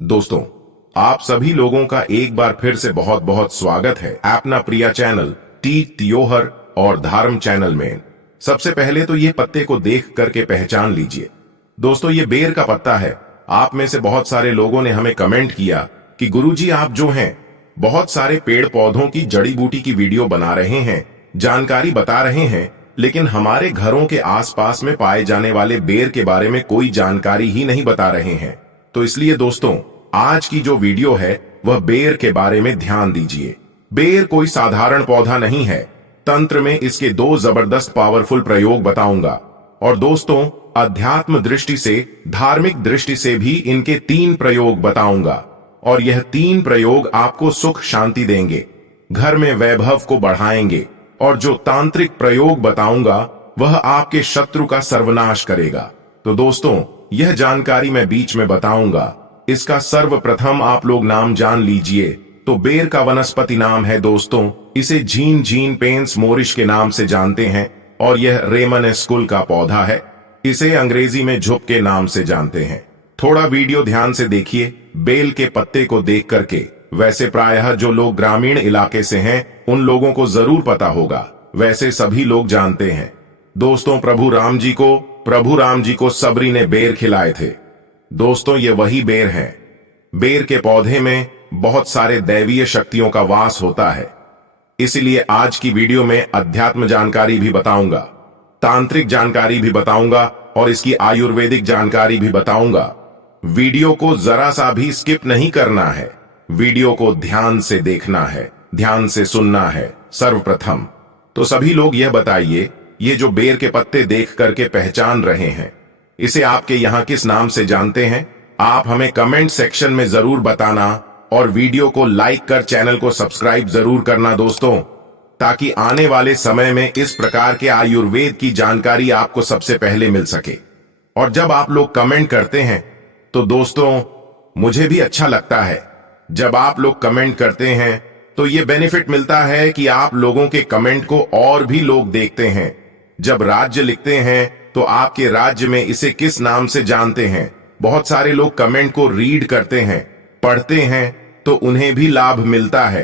दोस्तों, आप सभी लोगों का एक बार फिर से बहुत बहुत स्वागत है अपना प्रिय चैनल टी त्योहर और धर्म चैनल में। सबसे पहले तो ये पत्ते को देख करके पहचान लीजिए। दोस्तों, ये बेर का पत्ता है। आप में से बहुत सारे लोगों ने हमें कमेंट किया कि गुरुजी आप जो हैं बहुत सारे पेड़ पौधों की जड़ी बूटी की वीडियो बना रहे हैं, जानकारी बता रहे हैं, लेकिन हमारे घरों के आसपास में पाए जाने वाले बेर के बारे में कोई जानकारी ही नहीं बता रहे हैं। तो इसलिए दोस्तों, आज की जो वीडियो है वह बेर के बारे में ध्यान दीजिए। बेर कोई साधारण पौधा नहीं है। तंत्र में इसके दो जबरदस्त पावरफुल प्रयोग बताऊंगा, और दोस्तों अध्यात्म दृष्टि से, धार्मिक दृष्टि से भी इनके 3 प्रयोग बताऊंगा। और यह 3 प्रयोग आपको सुख शांति देंगे, घर में वैभव को बढ़ाएंगे। और जो तांत्रिक प्रयोग बताऊंगा वह आपके शत्रु का सर्वनाश करेगा। तो दोस्तों, यह जानकारी मैं बीच में बताऊंगा। इसका सर्वप्रथम आप लोग नाम जान लीजिए। तो बेर का वनस्पति नाम है दोस्तों, इसे जीन जीन पेंस मोरिश के नाम से जानते हैं, और यह रेमन स्कूल का पौधा है। इसे अंग्रेजी में झुप के नाम से जानते हैं। थोड़ा वीडियो ध्यान से देखिए। बेल के पत्ते को देख करके, वैसे प्रायः जो लोग ग्रामीण इलाके से हैं उन लोगों को जरूर पता होगा, वैसे सभी लोग जानते हैं। दोस्तों, प्रभु राम जी को सबरी ने बेर खिलाए थे। दोस्तों, ये वही बेर हैं। बेर के पौधे में बहुत सारे दैवीय शक्तियों का वास होता है। इसलिए आज की वीडियो में अध्यात्म जानकारी भी बताऊंगा, तांत्रिक जानकारी भी बताऊंगा, और इसकी आयुर्वेदिक जानकारी भी बताऊंगा। वीडियो को जरा सा भी स्किप नहीं करना है। वीडियो को ध्यान से देखना है, ध्यान से सुनना है। सर्वप्रथम तो सभी लोग यह बताइए, ये जो बेर के पत्ते देख करके पहचान रहे हैं, इसे आपके यहां किस नाम से जानते हैं? आप हमें कमेंट सेक्शन में जरूर बताना, और वीडियो को लाइक कर चैनल को सब्सक्राइब जरूर करना दोस्तों, ताकि आने वाले समय में इस प्रकार के आयुर्वेद की जानकारी आपको सबसे पहले मिल सके। और जब आप लोग कमेंट करते हैं तो दोस्तों मुझे भी अच्छा लगता है। जब आप लोग कमेंट करते हैं तो ये बेनिफिट मिलता है कि आप लोगों के कमेंट को और भी लोग देखते हैं। जब राज्य लिखते हैं तो आपके राज्य में इसे किस नाम से जानते हैं, बहुत सारे लोग कमेंट को रीड करते हैं, पढ़ते हैं, तो उन्हें भी लाभ मिलता है।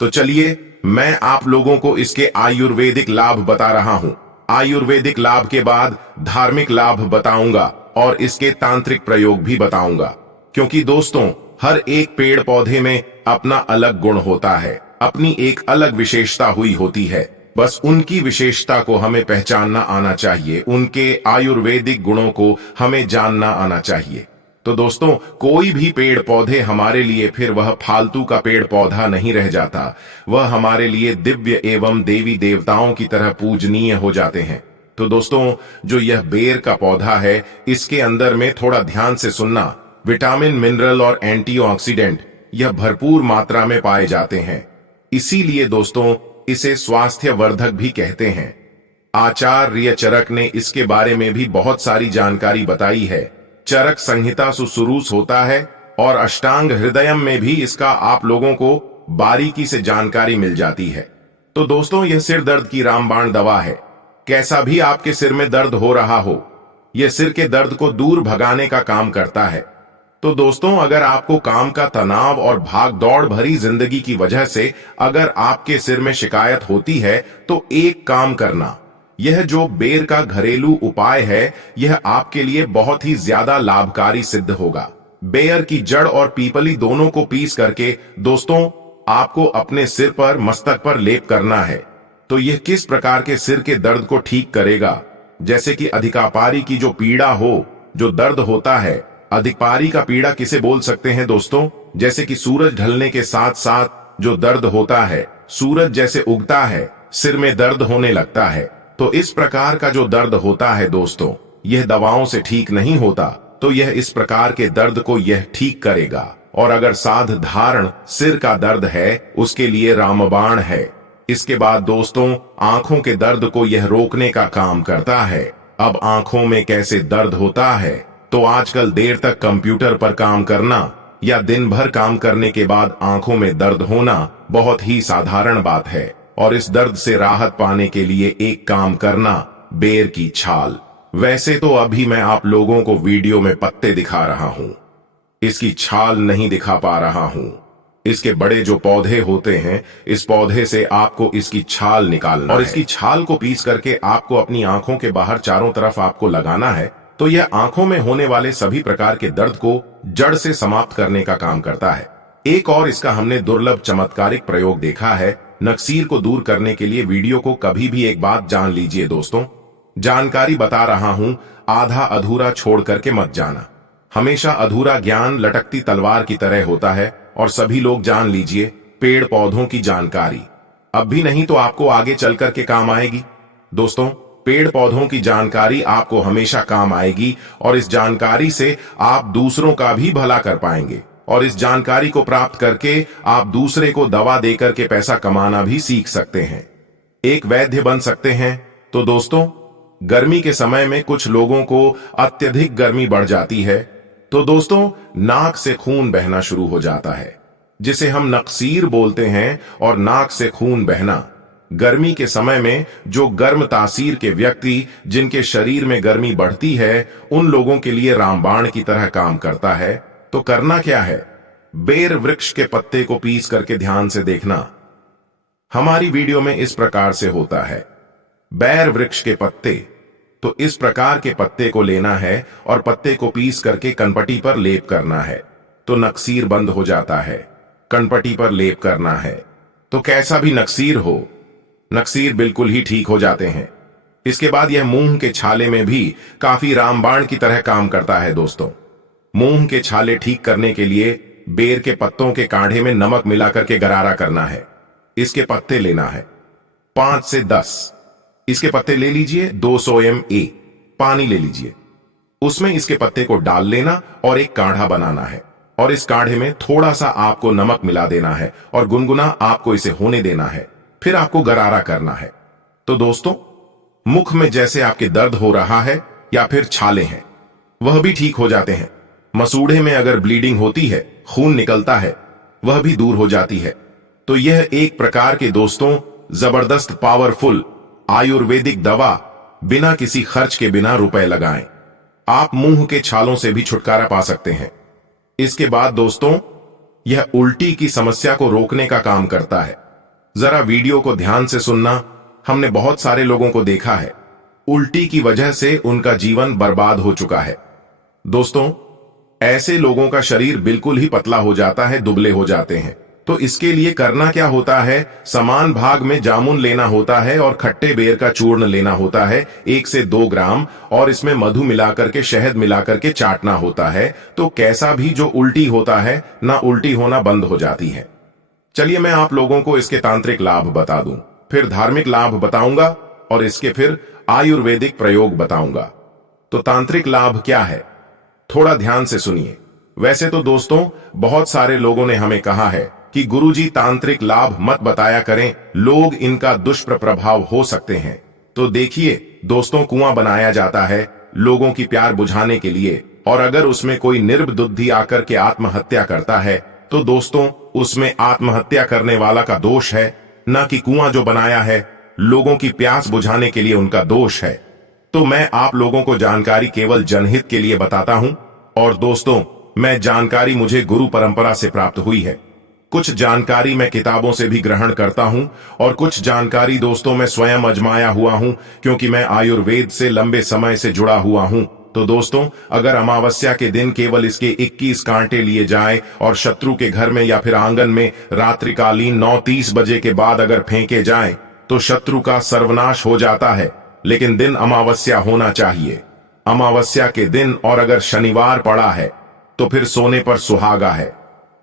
तो चलिए मैं आप लोगों को इसके आयुर्वेदिक लाभ बता रहा हूं। आयुर्वेदिक लाभ के बाद धार्मिक लाभ बताऊंगा, और इसके तांत्रिक प्रयोग भी बताऊंगा। क्योंकि दोस्तों, हर एक पेड़ पौधे में अपना अलग गुण होता है, अपनी एक अलग विशेषता हुई होती है। बस उनकी विशेषता को हमें पहचानना आना चाहिए, उनके आयुर्वेदिक गुणों को हमें जानना आना चाहिए। तो दोस्तों, कोई भी पेड़ पौधे हमारे लिए फिर वह फालतू का पेड़ पौधा नहीं रह जाता। वह हमारे लिए दिव्य एवं देवी देवताओं की तरह पूजनीय हो जाते हैं। तो दोस्तों, जो यह बेर का पौधा है, इसके अंदर में थोड़ा ध्यान से सुनना, विटामिन, मिनरल और एंटीऑक्सीडेंट यह भरपूर मात्रा में पाए जाते हैं। इसीलिए दोस्तों इसे स्वास्थ्य वर्धक भी कहते हैं। आचार्य चरक ने इसके बारे में भी बहुत सारी जानकारी बताई है। चरक संहिता सुश्रूष होता है, और अष्टांग हृदयम में भी इसका आप लोगों को बारीकी से जानकारी मिल जाती है। तो दोस्तों, यह सिर दर्द की रामबाण दवा है। कैसा भी आपके सिर में दर्द हो रहा हो, यह सिर के दर्द को दूर भगाने का काम करता है। तो दोस्तों, अगर आपको काम का तनाव और भाग दौड़ भरी जिंदगी की वजह से अगर आपके सिर में शिकायत होती है, तो एक काम करना, यह जो बेर का घरेलू उपाय है, यह आपके लिए बहुत ही ज्यादा लाभकारी सिद्ध होगा। बेर की जड़ और पीपली दोनों को पीस करके दोस्तों आपको अपने सिर पर, मस्तक पर लेप करना है। तो यह किस प्रकार के सिर के दर्द को ठीक करेगा? जैसे कि अधिकापारी की जो पीड़ा हो, जो दर्द होता है। अधिकपारी का पीड़ा किसे बोल सकते हैं दोस्तों? जैसे कि सूरज ढलने के साथ साथ जो दर्द होता है, सूरज जैसे उगता है, सिर में दर्द होने लगता है। तो इस प्रकार का जो दर्द होता है दोस्तों, यह दवाओं से ठीक नहीं होता। तो यह इस प्रकार के दर्द को यह ठीक करेगा। और अगर साध धारण सिर का दर्द है, उसके लिए रामबाण है। इसके बाद दोस्तों, आंखों के दर्द को यह रोकने का काम करता है। अब आंखों में कैसे दर्द होता है, तो आजकल देर तक कंप्यूटर पर काम करना या दिन भर काम करने के बाद आंखों में दर्द होना बहुत ही साधारण बात है। और इस दर्द से राहत पाने के लिए एक काम करना, बेर की छाल। वैसे तो अभी मैं आप लोगों को वीडियो में पत्ते दिखा रहा हूं, इसकी छाल नहीं दिखा पा रहा हूं। इसके बड़े जो पौधे होते हैं, इस पौधे से आपको इसकी छाल निकालना और इसकी छाल को पीस करके आपको अपनी आंखों के बाहर चारों तरफ आपको लगाना है। तो यह आंखों में होने वाले सभी प्रकार के दर्द को जड़ से समाप्त करने का काम करता है। एक और इसका हमने दुर्लभ चमत्कारिक प्रयोग देखा है नक्सीर को दूर करने के लिए। वीडियो को कभी भी एक बात जान लीजिए दोस्तों, जानकारी बता रहा हूं, आधा अधूरा छोड़ करके मत जाना। हमेशा अधूरा ज्ञान लटकती तलवार की तरह होता है और सभी लोग जान लीजिए पेड़ पौधों की जानकारी अब भी नहीं तो आपको आगे चल करके काम आएगी। दोस्तों, पेड़ पौधों की जानकारी आपको हमेशा काम आएगी और इस जानकारी से आप दूसरों का भी भला कर पाएंगे और इस जानकारी को प्राप्त करके आप दूसरे को दवा देकर के पैसा कमाना भी सीख सकते हैं, एक वैद्य बन सकते हैं। तो दोस्तों, गर्मी के समय में कुछ लोगों को अत्यधिक गर्मी बढ़ जाती है, तो दोस्तों नाक से खून बहना शुरू हो जाता है, जिसे हम नक्सीर बोलते हैं। और नाक से खून बहना गर्मी के समय में जो गर्म तासीर के व्यक्ति जिनके शरीर में गर्मी बढ़ती है, उन लोगों के लिए रामबाण की तरह काम करता है। तो करना क्या है, बेर वृक्ष के पत्ते को पीस करके ध्यान से देखना। हमारी वीडियो में इस प्रकार से होता है, बैर वृक्ष के पत्ते। तो इस प्रकार के पत्ते को लेना है और पत्ते को पीस करके कनपटी पर लेप करना है, तो नक्सीर बंद हो जाता है। कनपटी पर लेप करना है तो कैसा भी नक्सीर हो, नक्सीर बिल्कुल ही ठीक हो जाते हैं। इसके बाद यह मूंग के छाले में भी काफी रामबाण की तरह काम करता है। दोस्तों, मूंग के छाले ठीक करने के लिए बेर के पत्तों के काढ़े में नमक मिलाकर के गरारा करना है। इसके पत्ते लेना है 5 से 10। इसके पत्ते ले लीजिए, 200 ml पानी ले लीजिए, उसमें इसके पत्ते को डाल लेना और एक काढ़ा बनाना है और इस काढ़े में थोड़ा सा आपको नमक मिला देना है और गुनगुना आपको इसे होने देना है। फिर आपको गरारा करना है। तो दोस्तों, मुख में जैसे आपके दर्द हो रहा है या फिर छाले हैं, वह भी ठीक हो जाते हैं। मसूड़े में अगर ब्लीडिंग होती है, खून निकलता है, वह भी दूर हो जाती है। तो यह एक प्रकार के दोस्तों जबरदस्त पावरफुल आयुर्वेदिक दवा, बिना किसी खर्च के, बिना रुपए लगाएं आप मुंह के छालों से भी छुटकारा पा सकते हैं। इसके बाद दोस्तों, यह उल्टी की समस्या को रोकने का काम करता है। जरा वीडियो को ध्यान से सुनना। हमने बहुत सारे लोगों को देखा है, उल्टी की वजह से उनका जीवन बर्बाद हो चुका है। दोस्तों, ऐसे लोगों का शरीर बिल्कुल ही पतला हो जाता है, दुबले हो जाते हैं। तो इसके लिए करना क्या होता है, समान भाग में जामुन लेना होता है और खट्टे बेर का चूर्ण लेना होता है 1 से 2 ग्राम, और इसमें मधु मिलाकर के, शहद मिलाकर के चाटना होता है। तो कैसा भी जो उल्टी होता है ना, उल्टी होना बंद हो जाती है। चलिए मैं आप लोगों को इसके तांत्रिक लाभ बता दूं, फिर धार्मिक लाभ बताऊंगा और इसके फिर आयुर्वेदिक प्रयोग बताऊंगा। तो तांत्रिक लाभ क्या है, थोड़ा ध्यान से सुनिए। वैसे तो दोस्तों, बहुत सारे लोगों ने हमें कहा है कि गुरुजी तांत्रिक लाभ मत बताया करें, लोग इनका दुष्प्रभाव हो सकते हैं। तो देखिए दोस्तों, कुआं बनाया जाता है लोगों की प्यार बुझाने के लिए, और अगर उसमें कोई निर्बुद्धि आकर के आत्महत्या करता है, तो दोस्तों उसमें आत्महत्या करने वाला का दोष है, न कि कुआं जो बनाया है लोगों की प्यास बुझाने के लिए उनका दोष है। तो मैं आप लोगों को जानकारी केवल जनहित के लिए बताता हूं। और दोस्तों, मैं जानकारी मुझे गुरु परंपरा से प्राप्त हुई है। कुछ जानकारी मैं किताबों से भी ग्रहण करता हूं और कुछ जानकारी दोस्तों मैं स्वयं आजमाया हुआ हूं, क्योंकि मैं आयुर्वेद से लंबे समय से जुड़ा हुआ हूं। तो दोस्तों, अगर अमावस्या के दिन केवल इसके 21 कांटे लिए जाए और शत्रु के घर में या फिर आंगन में रात्रिकालीन 9:30 बजे के बाद अगर फेंके जाएं, तो शत्रु का सर्वनाश हो जाता है। लेकिन दिन अमावस्या होना चाहिए, अमावस्या के दिन, और अगर शनिवार पड़ा है तो फिर सोने पर सुहागा है।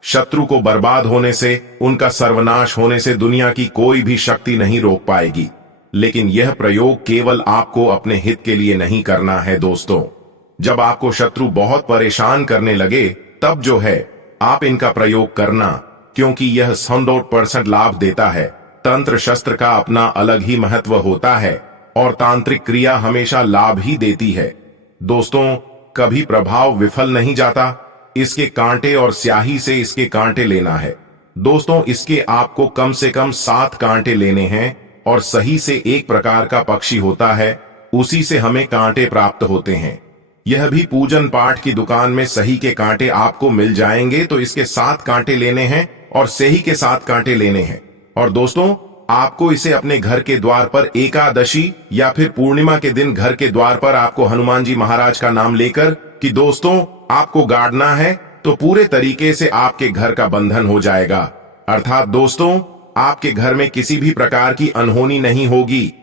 शत्रु को बर्बाद होने से, उनका सर्वनाश होने से दुनिया की कोई भी शक्ति नहीं रोक पाएगी। लेकिन यह प्रयोग केवल आपको अपने हित के लिए नहीं करना है दोस्तों। जब आपको शत्रु बहुत परेशान करने लगे, तब जो है आप इनका प्रयोग करना, क्योंकि यह 100% लाभ देता है। तंत्र शस्त्र का अपना अलग ही महत्व होता है और तांत्रिक क्रिया हमेशा लाभ ही देती है। दोस्तों, कभी प्रभाव विफल नहीं जाता। इसके कांटे और स्याही से इसके कांटे लेना है। दोस्तों, इसके आपको कम से कम 7 कांटे लेने हैं, और सही से एक प्रकार का पक्षी होता है, उसी से हमें कांटे प्राप्त होते हैं। यह भी पूजन पाठ की दुकान में सही के कांटे आपको मिल जाएंगे, तो इसके 7 कांटे लेने हैं और सही के 7 कांटे लेने हैं। और दोस्तों, आपको इसे अपने घर के द्वार पर एकादशी या फिर पूर्णिमा के दिन घर के द्वार पर आपको हनुमान जी महाराज का नाम लेकर कि दोस्तों आपको गाड़ना है, तो पूरे तरीके से आपके घर का बंधन हो जाएगा। अर्थात दोस्तों, आपके घर में किसी भी प्रकार की अनहोनी नहीं होगी।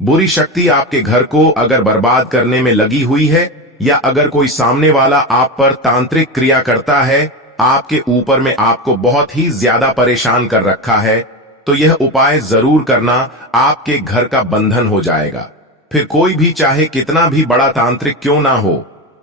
बुरी शक्ति आपके घर को अगर बर्बाद करने में लगी हुई है, या अगर कोई सामने वाला आप पर तांत्रिक क्रिया करता है, आपके ऊपर में आपको बहुत ही ज्यादा परेशान कर रखा है, तो यह उपाय जरूर करना, आपके घर का बंधन हो जाएगा। फिर कोई भी चाहे कितना भी बड़ा तांत्रिक क्यों ना हो,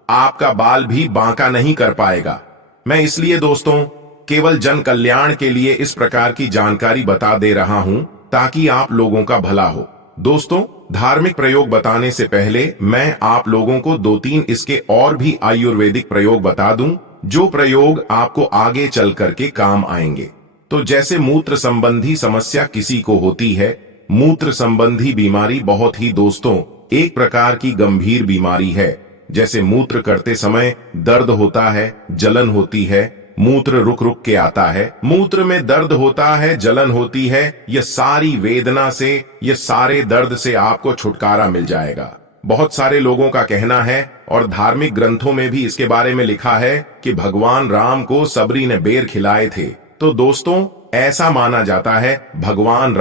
आपका बाल भी बांका नहीं कर पाएगा। मैं इसलिए दोस्तों केवल जन कल्याण के लिए इस प्रकार की जानकारी बता दे रहा हूं, ताकि आप लोगों का भला हो। दोस्तों, धार्मिक प्रयोग बताने से पहले मैं आप लोगों को 2-3 इसके और भी आयुर्वेदिक प्रयोग बता दूं, जो प्रयोग आपको आगे चल करके काम आएंगे। तो जैसे मूत्र संबंधी समस्या किसी को होती है, मूत्र संबंधी बीमारी बहुत ही दोस्तों एक प्रकार की गंभीर बीमारी है। जैसे मूत्र करते समय दर्द होता है, जलन होती है, मूत्र रुक रुक के आता है, मूत्र में दर्द होता है, जलन होती है, यह सारी वेदना से, यह सारे दर्द से आपको छुटकारा मिल जाएगा। बहुत सारे लोगों का कहना है और धार्मिक ग्रंथों में भी इसके बारे में लिखा है कि भगवान राम को सबरी ने बेर खिलाए थे। तो दोस्तों, ऐसा माना जाता है भगवान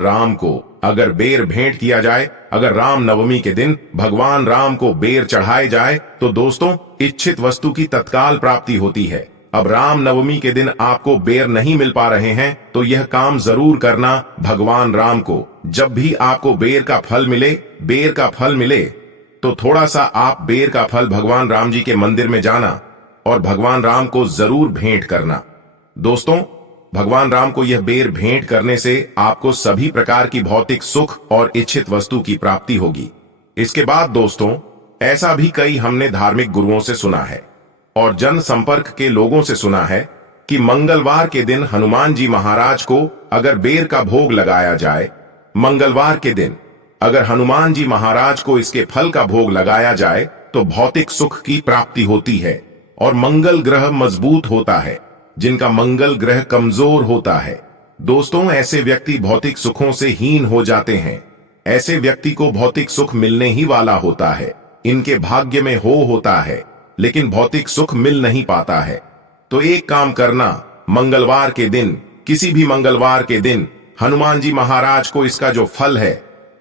राम को अगर बेर भेंट किया जाए, अगर राम नवमी के दिन भगवान राम को बेर चढ़ाए जाए, तो दोस्तों इच्छित वस्तु की तत्काल प्राप्ति होती है। अब राम नवमी के दिन आपको बेर नहीं मिल पा रहे हैं, तो यह काम जरूर करना भगवान राम को। जब भी आपको बेर का फल मिले, तो थोड़ा सा आप बेर का फल भगवान राम जी के मंदिर में जाना और भगवान राम को जरूर भेंट करना। दोस्तों, भगवान राम को यह बेर भेंट करने से आपको सभी प्रकार की भौतिक सुख और इच्छित वस्तु की प्राप्ति होगी। इसके बाद दोस्तों, ऐसा भी कई हमने धार्मिक गुरुओं से सुना है और जन संपर्क के लोगों से सुना है कि मंगलवार के दिन हनुमान जी महाराज को अगर बेर का भोग लगाया जाए, मंगलवार के दिन अगर हनुमान जी महाराज को इसके फल का भोग लगाया जाए, तो भौतिक सुख की प्राप्ति होती है और मंगल ग्रह मजबूत होता है। जिनका मंगल ग्रह कमजोर होता है, दोस्तों ऐसे व्यक्ति भौतिक सुखों से हीन हो जाते हैं। ऐसे व्यक्ति को भौतिक सुख मिलने ही वाला होता है, इनके भाग्य में होता है, लेकिन भौतिक सुख मिल नहीं पाता है। तो एक काम करना, मंगलवार के दिन, किसी भी मंगलवार के दिन हनुमान जी महाराज को इसका जो फल है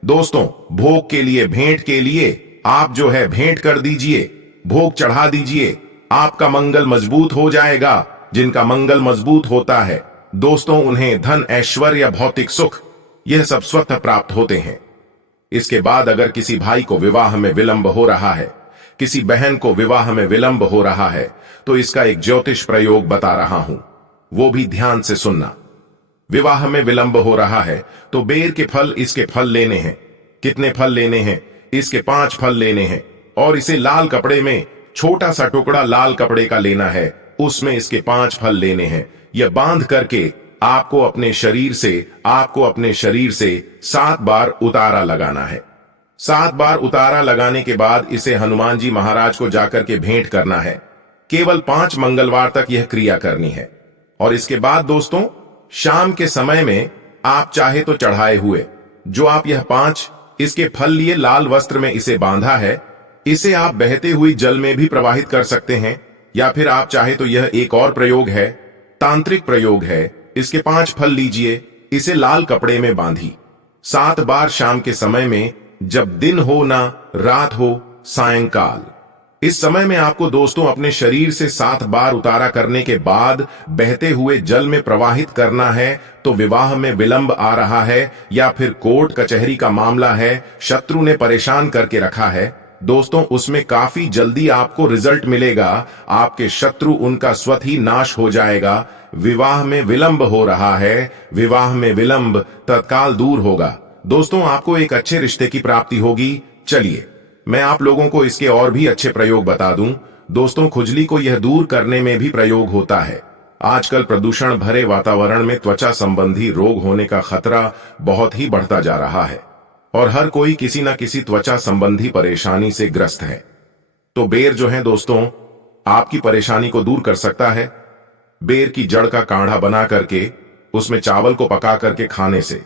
दोस्तों, भोग के लिए, भेंट के लिए आप जो है भेंट कर दीजिए, भोग चढ़ा दीजिए, आपका मंगल मजबूत हो जाएगा। जिनका मंगल मजबूत होता है दोस्तों, उन्हें धन, ऐश्वर्य, भौतिक सुख यह सब स्वतः प्राप्त होते हैं। इसके बाद अगर किसी भाई को विवाह में विलंब हो रहा है, किसी बहन को विवाह में विलंब हो रहा है, तो इसका एक ज्योतिष प्रयोग बता रहा हूं, वो भी ध्यान से सुनना। विवाह में विलंब हो रहा है तो बेर के फल, इसके फल लेने हैं। कितने फल लेने हैं? इसके 5 फल लेने हैं और इसे लाल कपड़े में, छोटा सा टुकड़ा लाल कपड़े का लेना है, उसमें इसके 5 फल लेने हैं। यह बांध करके आपको अपने शरीर से 7 बार उतारा लगाना है। 7 बार उतारा लगाने के बाद इसे हनुमान जी महाराज को जाकर के भेंट करना है। केवल 5 मंगलवार तक यह क्रिया करनी है। और इसके बाद दोस्तों, शाम के समय में आप चाहे तो चढ़ाए हुए जो आप यह 5 इसके फल लिए लाल वस्त्र में इसे बांधा है, इसे आप बहते हुए जल में भी प्रवाहित कर सकते हैं, या फिर आप चाहे तो यह एक और प्रयोग है, तांत्रिक प्रयोग है। इसके 5 फल लीजिए, इसे लाल कपड़े में बांधी 7 बार शाम के समय में, जब दिन हो ना रात हो, सायंकाल, इस समय में आपको दोस्तों अपने शरीर से 7 बार उतारा करने के बाद बहते हुए जल में प्रवाहित करना है। तो विवाह में विलंब आ रहा है या फिर कोर्ट कचहरी का मामला है, शत्रु ने परेशान करके रखा है दोस्तों, उसमें काफी जल्दी आपको रिजल्ट मिलेगा। आपके शत्रु उनका स्वतः ही नाश हो जाएगा। विवाह में विलंब हो रहा है, विवाह में विलंब तत्काल दूर होगा दोस्तों, आपको एक अच्छे रिश्ते की प्राप्ति होगी। चलिए मैं आप लोगों को इसके और भी अच्छे प्रयोग बता दूं दोस्तों। खुजली को यह दूर करने में भी प्रयोग होता है। आजकल प्रदूषण भरे वातावरण में त्वचा संबंधी रोग होने का खतरा बहुत ही बढ़ता जा रहा है और हर कोई किसी न किसी त्वचा संबंधी परेशानी से ग्रस्त है। तो बेर जो है दोस्तों आपकी परेशानी को दूर कर सकता है। बेर की जड़ का काढ़ा बना करके उसमें चावल को पका करके खाने से,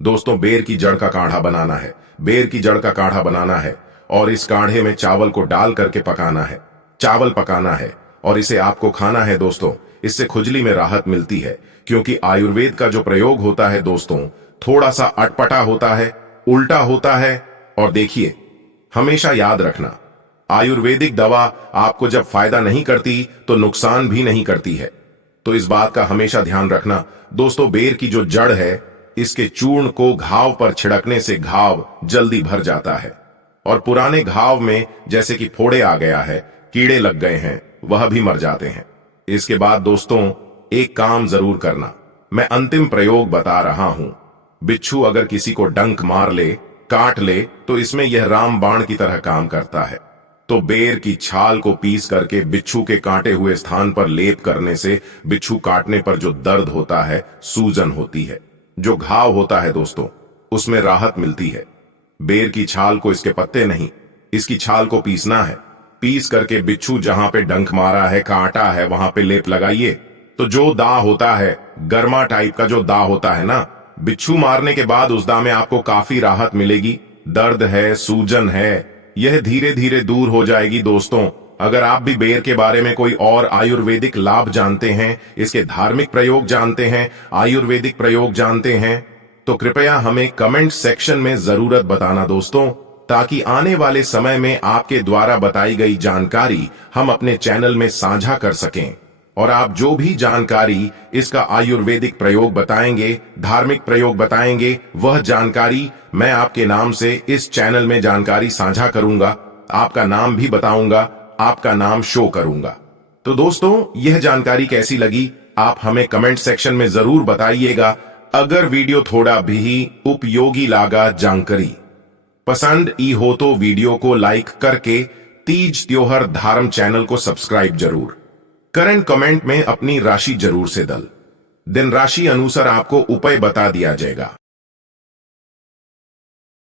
दोस्तों बेर की जड़ का काढ़ा बनाना है, बेर की जड़ का काढ़ा बनाना है और इस काढ़े में चावल को डाल करके पकाना है, चावल पकाना है और इसे आपको खाना है दोस्तों। इससे खुजली में राहत मिलती है, क्योंकि आयुर्वेद का जो प्रयोग होता है दोस्तों थोड़ा सा अटपटा होता है, उल्टा होता है। और देखिए, हमेशा याद रखना, आयुर्वेदिक दवा आपको जब फायदा नहीं करती तो नुकसान भी नहीं करती है। तो इस बात का हमेशा ध्यान रखना दोस्तों। बेर की जो जड़ है, इसके चूर्ण को घाव पर छिड़कने से घाव जल्दी भर जाता है और पुराने घाव में जैसे कि फोड़े आ गया है, कीड़े लग गए हैं, वह भी मर जाते हैं। इसके बाद दोस्तों एक काम जरूर करना, मैं अंतिम प्रयोग बता रहा हूं। बिच्छू अगर किसी को डंक मार ले, काट ले, तो इसमें यह रामबाण की तरह काम करता है। तो बेर की छाल को पीस करके बिच्छू के काटे हुए स्थान पर लेप करने से बिच्छू काटने पर जो दर्द होता है, सूजन होती है, जो घाव होता है दोस्तों, उसमें राहत मिलती है। बेर की छाल को, इसके पत्ते नहीं, इसकी छाल को पीसना है। पीस करके बिच्छू जहां पे डंक मारा है, काटा है, वहां पे लेप लगाइए। तो जो दाग होता है, गर्मा टाइप का जो दाग होता है ना, बिच्छू मारने के बाद उस दाग में आपको काफी राहत मिलेगी। दर्द है, सूजन है, यह धीरे धीरे दूर हो जाएगी दोस्तों। अगर आप भी बेर के बारे में कोई और आयुर्वेदिक लाभ जानते हैं, इसके धार्मिक प्रयोग जानते हैं, आयुर्वेदिक प्रयोग जानते हैं, तो कृपया हमें कमेंट सेक्शन में जरूरत बताना दोस्तों, ताकि आने वाले समय में आपके द्वारा बताई गई जानकारी हम अपने चैनल में साझा कर सकें। और आप जो भी जानकारी इसका आयुर्वेदिक प्रयोग बताएंगे, धार्मिक प्रयोग बताएंगे, वह जानकारी मैं आपके नाम से इस चैनल में जानकारी साझा करूंगा, आपका नाम भी बताऊंगा, आपका नाम शो करूंगा। तो दोस्तों यह जानकारी कैसी लगी आप हमें कमेंट सेक्शन में जरूर बताइएगा। अगर वीडियो थोड़ा भी उपयोगी लगा, जानकारी पसंद ई हो तो वीडियो को लाइक करके तीज त्योहार धर्म चैनल को सब्सक्राइब जरूर करें। कमेंट में अपनी राशि जरूर से दल दिन राशि अनुसार आपको उपाय बता दिया जाएगा।